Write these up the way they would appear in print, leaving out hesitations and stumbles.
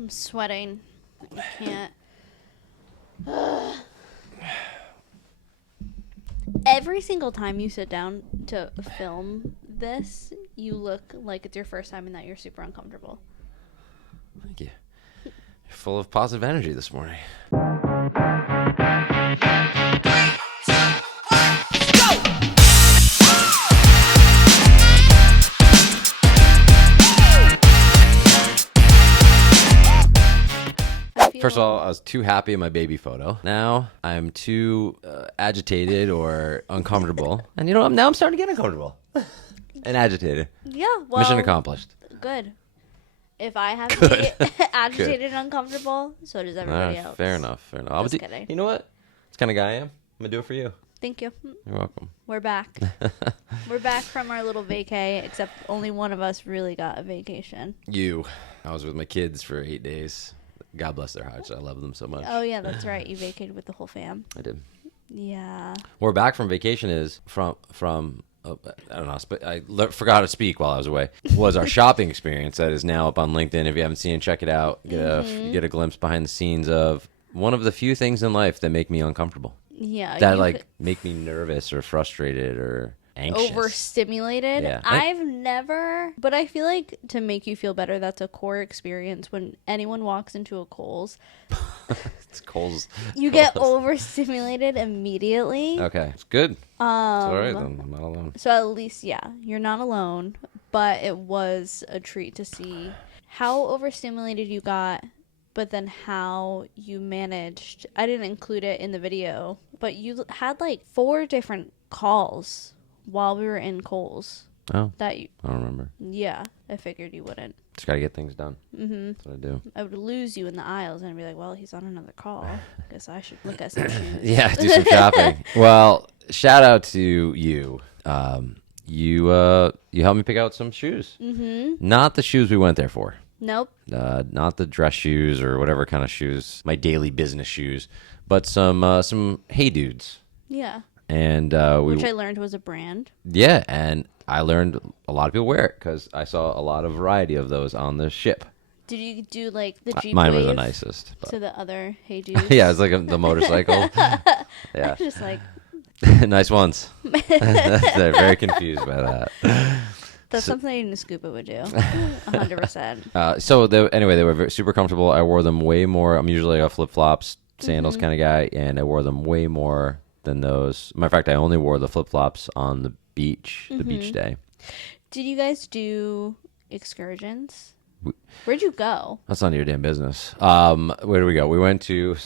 I'm sweating. I can't. Every single time you sit down to film this, you look like it's your first time and that you're super uncomfortable. Thank you. You're full of positive energy this morning. First of all, I was too happy in my baby photo. Now I'm too agitated or uncomfortable. And you know what? Now I'm starting to get uncomfortable and agitated. Yeah, well, Mission accomplished. Good. If I have to be agitated and uncomfortable, so does everybody else. Fair enough. Fair enough. Just kidding. You know what? It's the kind of guy I am. I'm going to do it for you. Thank you. You're welcome. We're back. We're back from our little vacay, except only one of us really got a vacation. You. I was with my kids for 8 days. God bless their hearts. I love them so much. Oh, yeah, that's right. You vacated with the whole fam. I did. Yeah. Where back from vacation is from I don't know, I forgot to speak while I was away, was our shopping experience that is now up on LinkedIn. If you haven't seen it, check it out. Get a glimpse behind the scenes of one of the few things in life that make me uncomfortable. Yeah. That make me nervous or frustrated or anxious. Overstimulated. Yeah. I've never, but I feel like to make you feel better, that's a core experience. When anyone walks into a Kohl's, It's Kohl's. you get overstimulated immediately. Okay, it's good. It's all right then. I'm not alone. So at least, yeah, you're not alone, but it was a treat to see how overstimulated you got, but then how you managed. I didn't include it in the video, but you had like 4 different calls while we were in Kohl's. Oh, that you, I don't remember. Yeah, I figured you wouldn't. Just got to get things done. Mm-hmm. That's what I do. I would lose you in the aisles and I'd be like, well, he's on another call. Guess I should look at some shoes. Yeah, do some shopping. Well, shout out to you. You helped me pick out some shoes. Mm-hmm. Not the shoes we went there for. Nope. Not the dress shoes or whatever kind of shoes, my daily business shoes, but some Hey Dudes. Yeah. And which I learned was a brand. Yeah, and I learned a lot of people wear it because I saw a lot of variety of those on the ship. Did you do like the Jeep Mine was the wave nicest. But. to the other Hey Dudes? Yeah, it's like the motorcycle. Yeah. Just like. Nice ones. They're very confused by that. That's something Scuba would do. 100%. So they were super comfortable. I wore them way more. I'm usually a flip-flops, sandals kind of guy, and I wore them way more than those. Matter of fact, I only wore the flip-flops on the beach, the beach day. Did you guys do excursions? Where'd you go? That's none of your damn business. Where did we go? We went to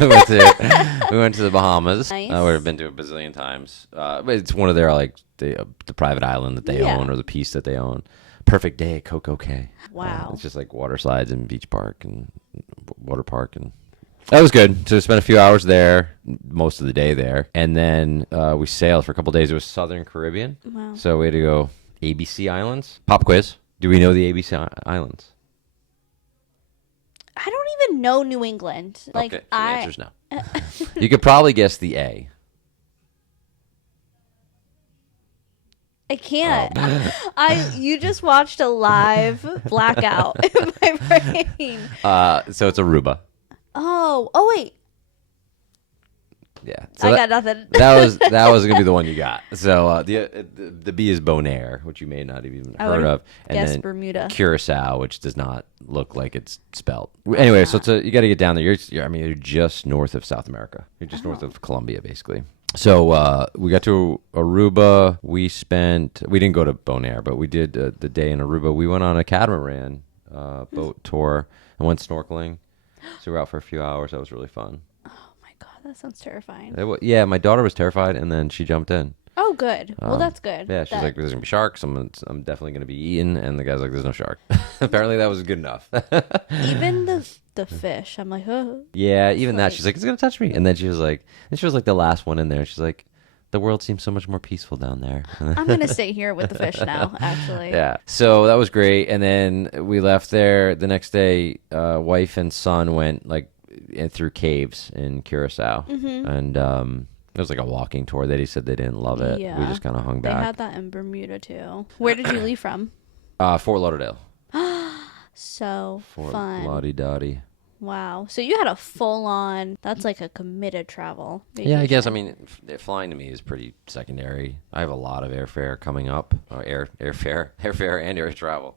we went to the Bahamas. Nice. We've been to a bazillion times. But it's one of their the private island that they own or the piece that they own. Perfect day at Coco Cay. Wow. It's just like water slides and beach park and water park and. That was good. So we spent a few hours there, most of the day there. And then we sailed for a couple days. It was Southern Caribbean. Wow. So we had to go ABC Islands. Pop quiz. Do we know the ABC Islands? I don't even know New England. Like, okay, so the answer's no. You could probably guess the A. I can't. You just watched a live blackout in my brain. So it's Aruba. Oh wait. Yeah, so I got nothing. that was gonna be the one you got. So the B is Bonaire, which you may not have even heard of, and then Bermuda, Curacao, which does not look like it's spelled. Anyway, so you got to get down there. You're just north of South America. You're just north of Colombia, basically. So we got to Aruba. We didn't go to Bonaire, but we did the day in Aruba. We went on a catamaran boat tour and went snorkeling. So we were out for a few hours. That was really fun. Oh my God, that sounds terrifying. Yeah, my daughter was terrified, and then she jumped in. Oh, good. Well, that's good. Yeah, she's like, there's going to be sharks. I'm definitely going to be eaten. And the guy's like, there's no shark. Apparently that was good enough. Even the fish. I'm like, oh. Yeah, even that. She's like, it's going to touch me. And then she was like the last one in there. She's like, the world seems so much more peaceful down there. I'm going to stay here with the fish now, actually. Yeah. So that was great. And then we left there the next day. Wife and son went through caves in Curacao. Mm-hmm. And it was like a walking tour. They said they didn't love it. Yeah. We just kind of hung back. They had that in Bermuda, too. Where did you leave from? Fort Lauderdale. So For fun. Lottie Dottie. Wow. So you had a full on, that's like a committed travel Yeah, I guess. I vacation. mean, flying to me is pretty secondary. I have a lot of airfare coming up, or airfare and air travel.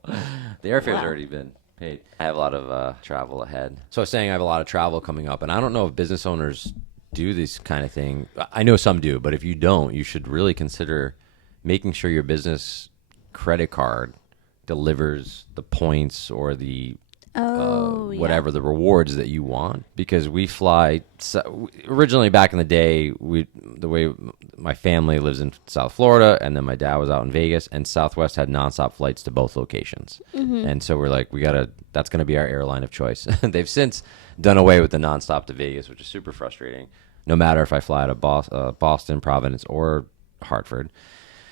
The airfare's Wow. already been paid. I have a lot of travel ahead. So I was saying I have a lot of travel coming up, and I don't know if business owners do this kind of thing. I know some do, but if you don't, you should really consider making sure your business credit card delivers the points or the Oh, yeah. whatever the rewards that you want, because we fly originally back in the day, the way my family lives in South Florida, and then my dad was out in Vegas, and Southwest had nonstop flights to both locations. And so we're like, that's going to be our airline of choice. They've since done away with the nonstop to Vegas, which is super frustrating, no matter if I fly to Boston, Providence, or Hartford,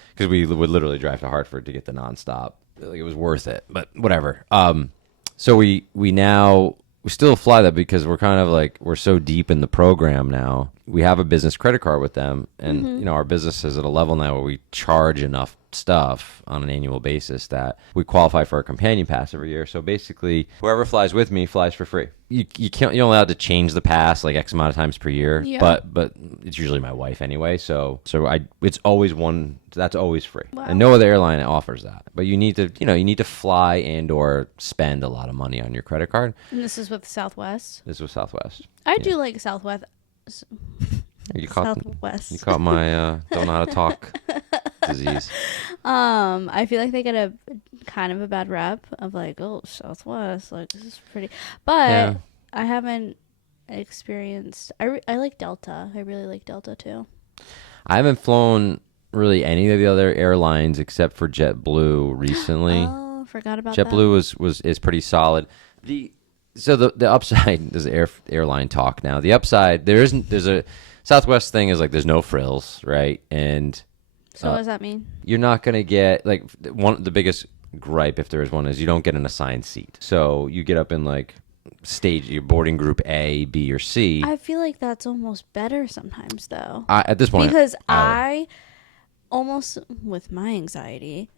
because we would literally drive to Hartford to get the nonstop. Like, it was worth it, but whatever. So we still fly that because we're kind of like, we're so deep in the program now. We have a business credit card with them, and our business is at a level now where we charge enough stuff on an annual basis that we qualify for a companion pass every year. So basically, whoever flies with me flies for free. You're only allowed to change the pass like X amount of times per year, Yeah. but it's usually my wife anyway. So it's always that's always free, Wow. and no other airline offers that. But you need to fly and or spend a lot of money on your credit card. And this is with Southwest. This was Southwest. I do like Southwest. You caught Southwest. you caught my don't know how to talk disease. I feel like they get a kind of a bad rep of like, oh, Southwest, like this is pretty, but Yeah. I haven't experienced. I like Delta. I really like Delta too. I haven't flown really any of the other airlines except for JetBlue recently. Oh, forgot about JetBlue is pretty solid. The upside is airline talk now. The upside, there's a Southwest thing is like there's no frills, right? And that. So what does that mean? you're not gonna get like the biggest gripe, if there is one, is you don't get an assigned seat. So you get up in like your boarding group A, B, or C. I feel like that's almost better sometimes though, At this point, because I almost, with my anxiety,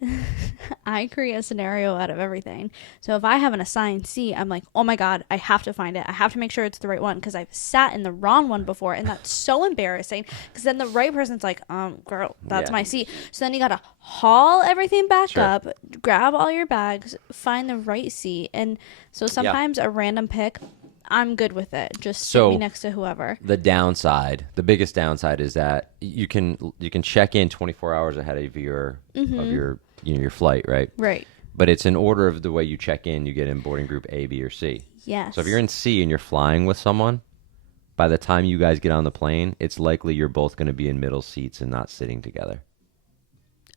I create a scenario out of everything. So if I have an assigned seat, I'm like, oh my God, I have to find it. I have to make sure it's the right one, because I've sat in the wrong one before, and that's so embarrassing, because then the right person's like, girl, that's Yeah. my seat. So then you gotta haul everything back Sure. up, grab all your bags, find the right seat. And so sometimes a random pick, I'm good with it. Just sit me next to whoever. The biggest downside is that you can check in 24 hours ahead of your your flight, right? Right. But it's in order of the way you check in. You get in boarding group A, B, or C. Yes. So if you're in C and you're flying with someone, by the time you guys get on the plane, it's likely you're both going to be in middle seats and not sitting together.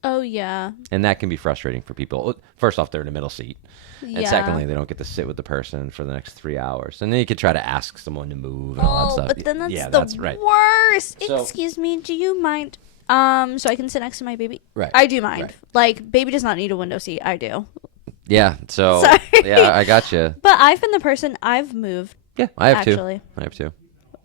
Oh yeah. And that can be frustrating for people. First off, they're in a middle seat. Yeah. And secondly, they don't get to sit with the person for the next 3 hours. And then you could try to ask someone to move and all that stuff. But then that's yeah, the that's right. worst. So- Excuse me, do you mind? So I can sit next to my baby. Right. I do mind. Right. Like, baby does not need a window seat. I do. Yeah, so Sorry. yeah, I got you. But I've been the person. I've moved. Yeah, I have Actually. two. I have two.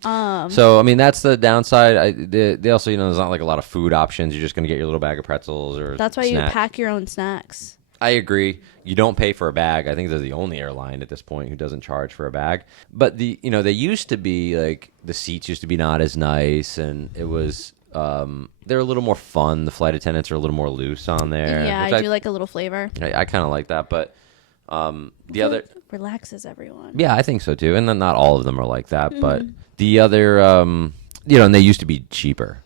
So I mean, that's the downside. They also, there's not like a lot of food options. You're just gonna get your little bag of pretzels or. That's why snack. you pack your own snacks. I agree. You don't pay for a bag. I think they're the only airline at this point who doesn't charge for a bag. But they used to be like, the seats used to be not as nice, and it was they're a little more fun. The flight attendants are a little more loose on there. Yeah, which I do like a little flavor. I kind of like that, but the other. Relaxes everyone. Yeah, I think so too. And then not all of them are like that, Mm-hmm. but the other, and they used to be cheaper.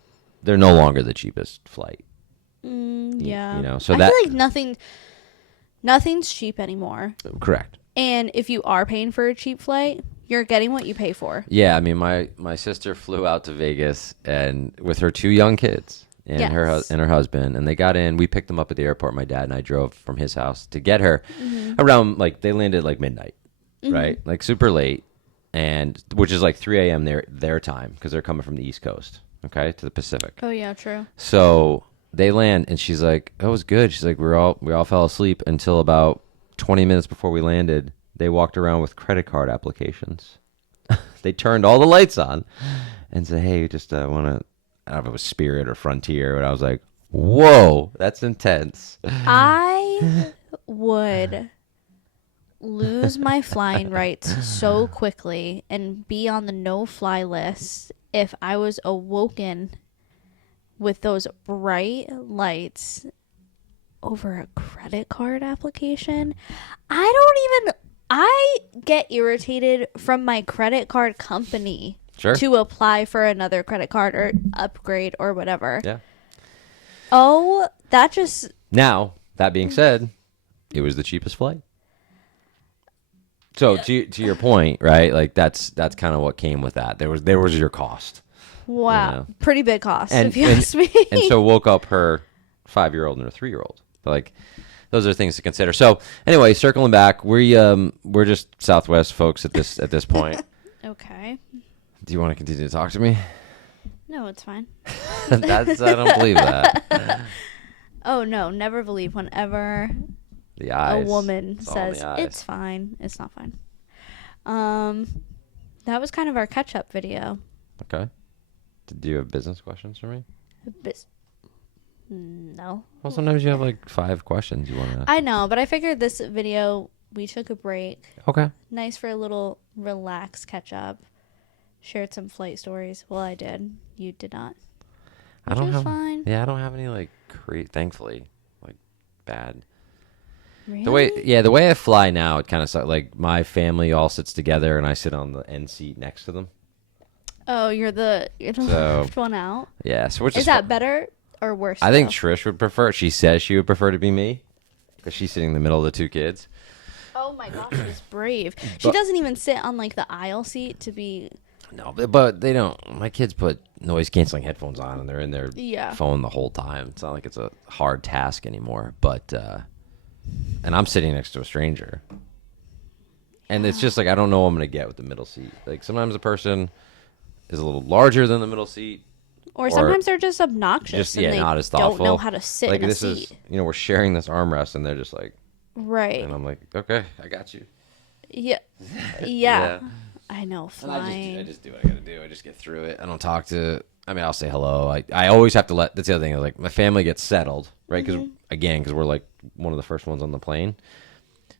They're no longer the cheapest flight. Yeah. So I that feel like nothing's cheap anymore. correct. And if you are paying for a cheap flight, you're getting what you pay for. Yeah, I mean, my sister flew out to Vegas and with her two young kids and Yes. her husband, and they got in. We picked them up at the airport. My dad and I drove from his house to get her Mm-hmm. around, like, they landed like midnight, right? Like super late, and which is like 3 a.m. their time, because they're coming from the East Coast, okay, to the Pacific. Oh yeah, true. So they land, and she's like, "That was good." She's like, we all fell asleep until about 20 minutes before we landed. They walked around with credit card applications. They turned all the lights on and said, "Hey, just want to." I don't know if it was Spirit or Frontier, but I was like, "Whoa, that's intense." I would lose my flying rights so quickly and be on the no-fly list if I was awoken with those bright lights over a credit card application. I get irritated from my credit card company Sure. to apply for another credit card or upgrade or whatever. Yeah. Oh, that just... Now, that being said, it was the cheapest flight. So to your point, right? Like that's kind of what came with that. There was your cost. Wow. You know? Pretty big cost, if you ask me. And so woke up her 5-year-old and her 3-year-old. Like those are things to consider. So anyway, circling back, we're just Southwest folks at this point. Okay. Do you want to continue to talk to me? No, it's fine. I don't believe that. Oh, no. Never believe whenever The eyes. a woman It's all in says, the eyes. it's fine. It's not fine. That was kind of our catch-up video. Okay. Did you have business questions for me? No. Well, sometimes you have like 5 questions you want to. I know, but I figured this video, we took a break. Okay. Nice for a little relaxed catch-up. Shared some flight stories. Well, I did. You did not. I don't Which was have. fine. Yeah, I don't have any like thankfully, like bad. Really? The way I fly now, it kind of like my family all sits together and I sit on the end seat next to them. Oh, you're the left one out? Yeah, so which Is that better or worse? I think though? Trish would prefer. She says she would prefer to be me because she's sitting in the middle of the 2 kids. Oh my gosh, she's brave. She doesn't even sit on like the aisle seat to be. No, but they don't. My kids put noise canceling headphones on and they're in their Yeah. phone the whole time. It's not like it's a hard task anymore. But and I'm sitting next to a stranger, and it's just like I don't know what I'm gonna get with the middle seat. Like sometimes a person is a little larger than the middle seat. Or sometimes they're just obnoxious and they not as thoughtful. don't know how to sit like in a this seat. is, we're sharing this armrest, and they're just like, Right. and I'm like, okay, I got you. Yeah. Yeah. I know, And I flying. just do what I gotta do. I just get through it. I don't talk to. I mean, I'll say hello. I always have to let. That's the other thing. Like my family gets settled, right? Because we're like one of the first ones on the plane.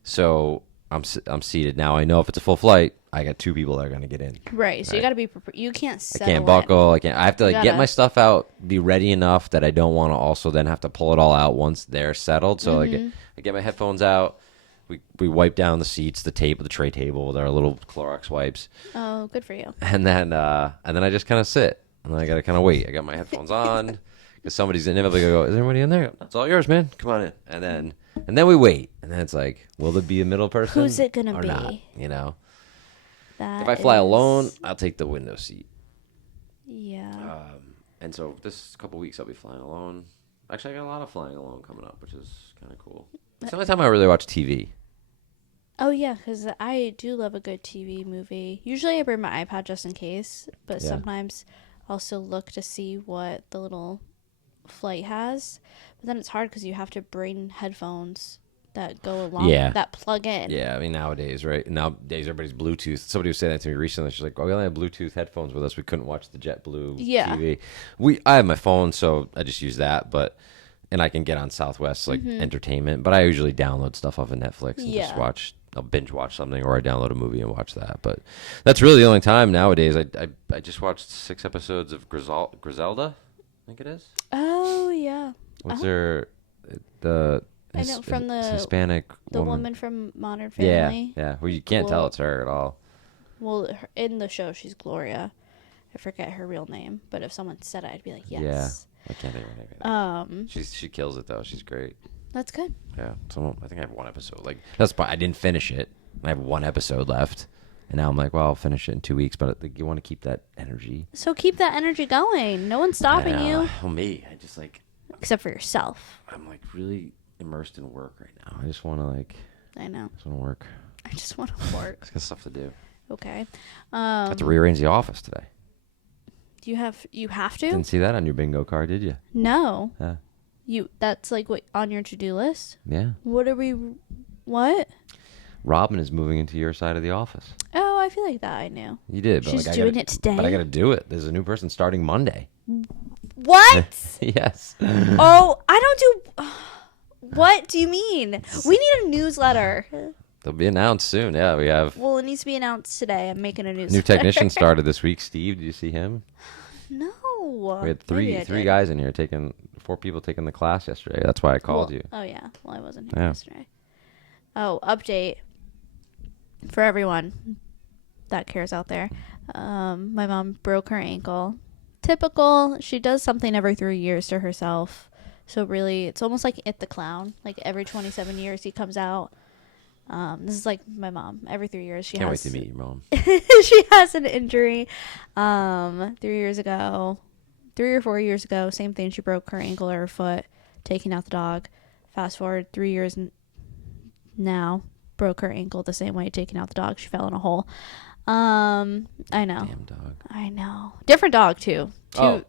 So I'm seated now. I know if it's a full flight, I got 2 people that are gonna get in. Right. So you got to be prepared. You can't I settle can't buckle. I can't. I have to like get gotta- my stuff out, be ready enough that I don't want to also then have to pull it all out once they're settled. So I get my headphones out. We wipe down the seats, the tray table with our little Clorox wipes, Oh, good for you. and then I just kind of sit, and then I gotta kind of wait. I got my headphones on because somebody's inevitably gonna go. Is anybody in there? It's all yours, man. Come on in. And then we wait, and then it's like, will there be a middle person? Who's it gonna or be? Not, you know. That If I fly is- alone, I'll take the window seat. Yeah. And so this couple weeks I'll be flying alone. Actually, I got a lot of flying alone coming up, which is kind of cool. It's the only time I really watch TV. Oh, yeah, because I do love a good TV movie. Usually I bring my iPad just in case, but Yeah. sometimes I'll still look to see what the little flight has. But then it's hard because you have to bring headphones that go along, Yeah. that plug in. Yeah, I mean nowadays, right? Nowadays everybody's Bluetooth. Somebody was saying that to me recently. She's like, "Oh, we only have Bluetooth headphones with us. We couldn't watch the JetBlue Yeah. TV." I have my phone, so I just use that. And I can get on Southwest like entertainment. But I usually download stuff off of Netflix and just Yeah. watch. I'll binge watch something, or I download a movie and watch that. But that's really the only time nowadays. I just watched 6 episodes of Griselda. I think it is. Oh, yeah. What's her I know, from it's the- Hispanic The woman from Modern Family. Yeah. Well, you can't tell Well- it's her at all. Well, in the show, she's Gloria. I forget her real name, but if someone said it, I'd be like, yes. Yeah. I can't think of her name. She kills it though. She's great. That's good. Yeah. So I think I have 1 episode. Like I didn't finish it. I have 1 episode left, and now I'm like, well, I'll finish it in 2 weeks. But like, you want to keep that energy. So keep that energy going. No one's stopping you, Well, me, I just like except for yourself. I'm like really immersed in work right now. I just want to I know. work. I just want to work. I got stuff to do. Okay. I have to rearrange the office today. You have to? Didn't see that on your bingo card, did you? No. Yeah. That's like what on your to-do list? Yeah. What? Robin is moving into your side of the office. Oh, I feel like that I knew. You did, but She's like, doing it today? But I got to do it. There's a new person starting Monday. What? Yes. Oh, I don't do. What do you mean? We need a newsletter. They'll be announced soon. Yeah, we have Well, it needs to be announced today. I'm making a new newsletter. technician started this week. Steve, did you see him? No. We had Maybe I three did. guys in here taking 4 people taking the class yesterday. That's why I called you. Oh, yeah. Well, I wasn't here Yeah. yesterday. Oh, update for everyone that cares out there. My mom broke her ankle. Typical. She does something every 3 years to herself. So really, it's almost like It the Clown. Like every 27 years he comes out. This is like my mom. Every 3 years she Can't has wait to meet your mom. she has an injury. 3 years ago, 3 or 4 years ago, same thing. She broke her ankle or her foot taking out the dog. Fast forward 3 years now, broke her ankle the same way taking out the dog. She fell in a hole. I know. Damn dog. I know. Different dog too. Oh.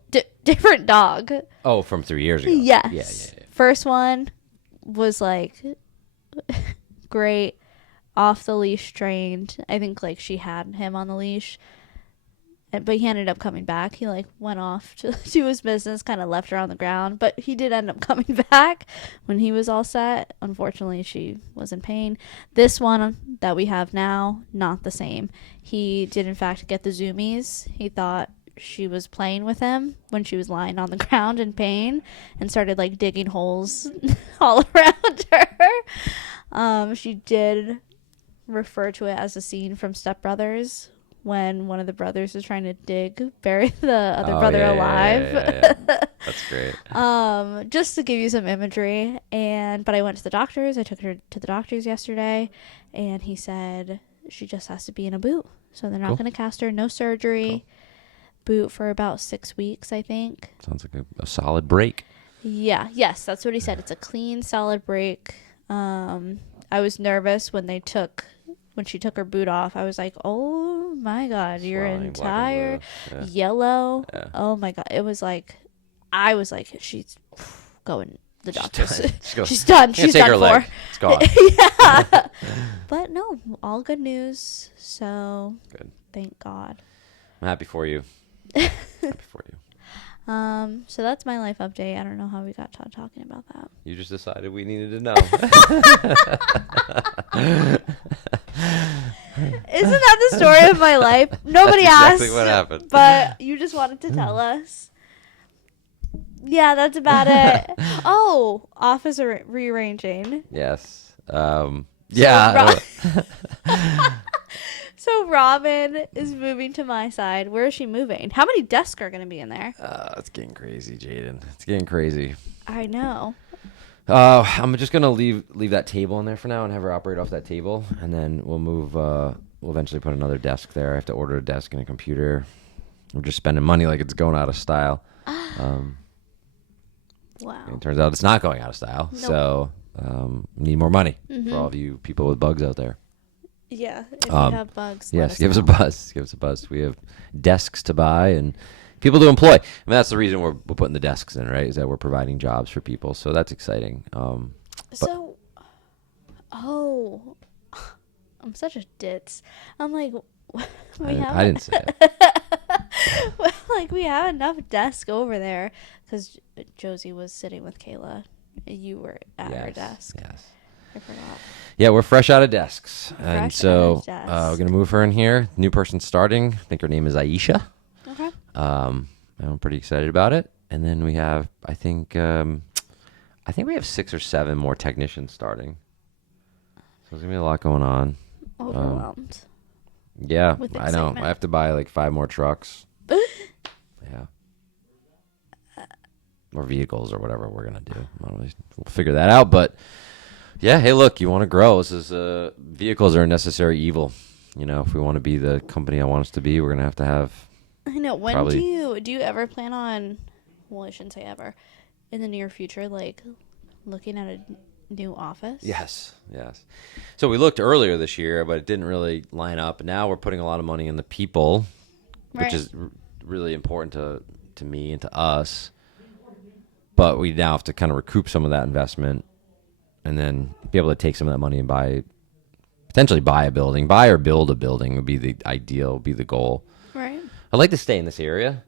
Different dog. Oh, from 3 years ago. Yes. Yeah. First one was like great, off the leash trained. I think like she had him on the leash, but he ended up coming back. He like went off to do his business, kind of left her on the ground, but he did end up coming back when he was all set. Unfortunately, she was in pain. This one that we have now, not the same. He did in fact get the zoomies. He thought she was playing with him when she was lying on the ground in pain and started like digging holes all around her. She did refer to it as a scene from Step Brothers when one of the brothers is trying to bury the other brother alive. Yeah. That's great. Just to give you some imagery. But I went to the doctors. I took her to the doctors yesterday, and he said she just has to be in a boot. So they're not Cool. going to cast her. No surgery. Cool. Boot for about 6 weeks, I think. Sounds like a solid break. Yeah. Yes, that's what he said. It's a clean, solid break. I was nervous when she took her boot off. I was like, oh my God, your Swelling, entire black and blue. yellow. Yeah. Oh my God. It was like, I was like, she's going, the doctors. She's done. She's take done her for. leg. It's gone. Yeah. But no, all good news. So Good. thank God. I'm happy for you. Happy for you. So that's my life update. I don't know how we got talking about that. You just decided we needed to know. Isn't that the story of my life? Nobody That's asked. exactly what happened. But you just wanted to tell us. Yeah, that's about it. Oh, office rearranging. Yes. Yeah. So Robin is moving to my side. Where is she moving? How many desks are going to be in there? It's getting crazy, Jaiden. It's getting crazy. I know. I'm just gonna leave that table in there for now and have her operate off that table, and then we'll move. We'll eventually put another desk there. I have to order a desk and a computer. We're just spending money like it's going out of style. Wow. It turns out it's not going out of style. Nope. So we need more money for all of you people with bugs out there. Yeah, if you have bugs. Yes, give us a buzz. Give us a buzz. We have desks to buy and people to employ. I mean, that's the reason we're putting the desks in, right? Is that we're providing jobs for people. So that's exciting. I'm such a ditz. I'm like, I didn't say it. like we have enough desk over there because Josie was sitting with Kayla. You were at her desk. Yes. I forgot. Yeah, we're fresh out of desks. And Fresh so out of we're going to move her in here. New person starting. I think her name is Aisha. Okay. I'm pretty excited about it. And then we have, I think we have 6 or 7 more technicians starting. So there's going to be a lot going on. Overwhelmed. Yeah, With I know. excitement. I have to buy like 5 more trucks. Yeah. Or vehicles or whatever we're going to do. We'll figure that out. But yeah, hey, look, you want to grow. This is vehicles are a necessary evil. You know, if we want to be the company I want us to be, we're going to have I know. When probably- do you ever plan on? Well, I shouldn't say ever. In the near future, like looking at a new office. Yes. So we looked earlier this year, but it didn't really line up. Now we're putting a lot of money in the people, Right. which is really important to me and to us. But we now have to kind of recoup some of that investment and then be able to take some of that money and potentially buy a building. Buy or build a building would be the ideal, would be the goal. Right. I'd like to stay in this area,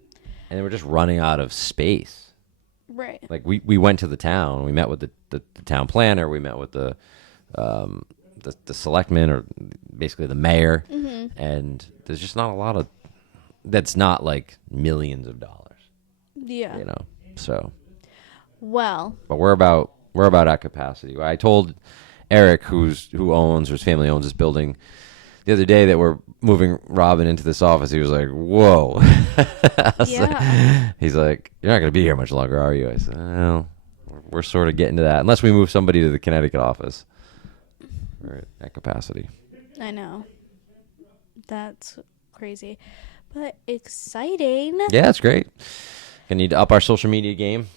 and then we're just running out of space. Right. Like we went to the town, we met with the town planner, we met with the the selectmen or basically the mayor, Mm-hmm. and there's just not a lot of that's not like millions of dollars, Yeah. you know. So, Well. but we're about at capacity. I told Eric, who owns or his family owns this building, the other day that we're moving Robin into this office. He was like, "Whoa!" Yeah. He's like, "You're not going to be here much longer, are you?" I said, "Well, we're sort of getting to that, unless we move somebody to the Connecticut office. We're at capacity." I know. That's crazy. But exciting. Yeah, it's great. Gonna need to up our social media game.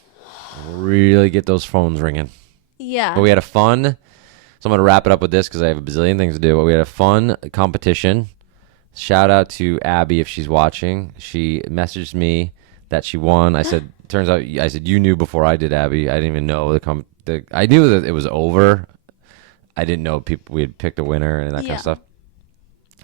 Really get those phones ringing. Yeah. But we had a fun. So I'm gonna wrap it up with this because I have a bazillion things to do. But we had a fun competition. Shout out to Abby if she's watching. She messaged me that she won. I said, turns out, I said, you knew before I did, Abby. I didn't even know I knew that it was over. I didn't know we had picked a winner and that kind of stuff.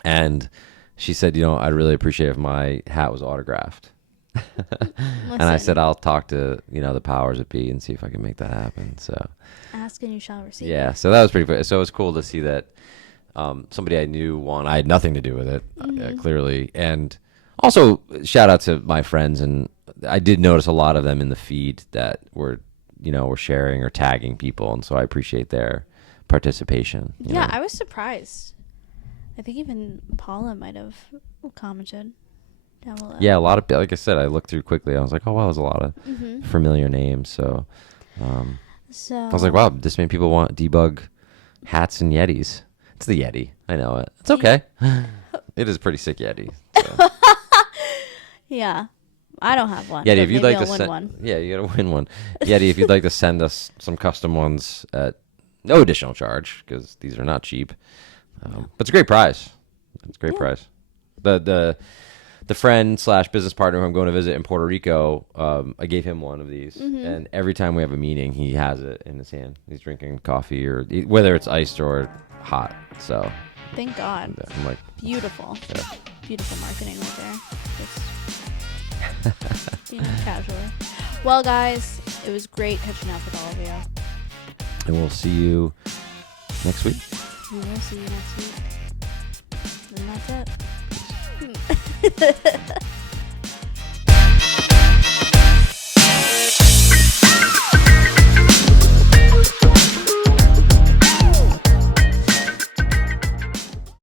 And she said, I'd really appreciate if my hat was autographed. And I said, I'll talk to, the powers that be and see if I can make that happen. So ask and you shall receive. Yeah, so that was pretty cool. So it was cool to see that somebody I knew won. I had nothing to do with it, clearly. And also, shout out to my friends. And I did notice a lot of them in the feed that were sharing or tagging people. And so I appreciate their participation. Yeah, I was surprised. I think even Paula might have commented down below. Yeah, a lot of, like I said, I looked through quickly. I was like, oh, wow, there's a lot of familiar names. So I was like, wow, this many people want Debug hats and Yetis. It's the Yeti. I know it. It's okay. It is a pretty sick Yeti. So. Yeah. I don't have one. Yeti, if you'd like to win send one. Yeah, you gotta win one. Yeti, if you'd like to send us some custom ones at no additional charge, because these are not cheap. But it's a great prize. It's a great prize. The friend / business partner who I'm going to visit in Puerto Rico, I gave him one of these, and every time we have a meeting, he has it in his hand. He's drinking coffee or whether it's iced or hot. So thank God. I'm like, beautiful, yeah. Beautiful marketing right there. Just casually. Well, guys, it was great catching up with all of you. And we'll see you next week. We will see you next week. And that's it.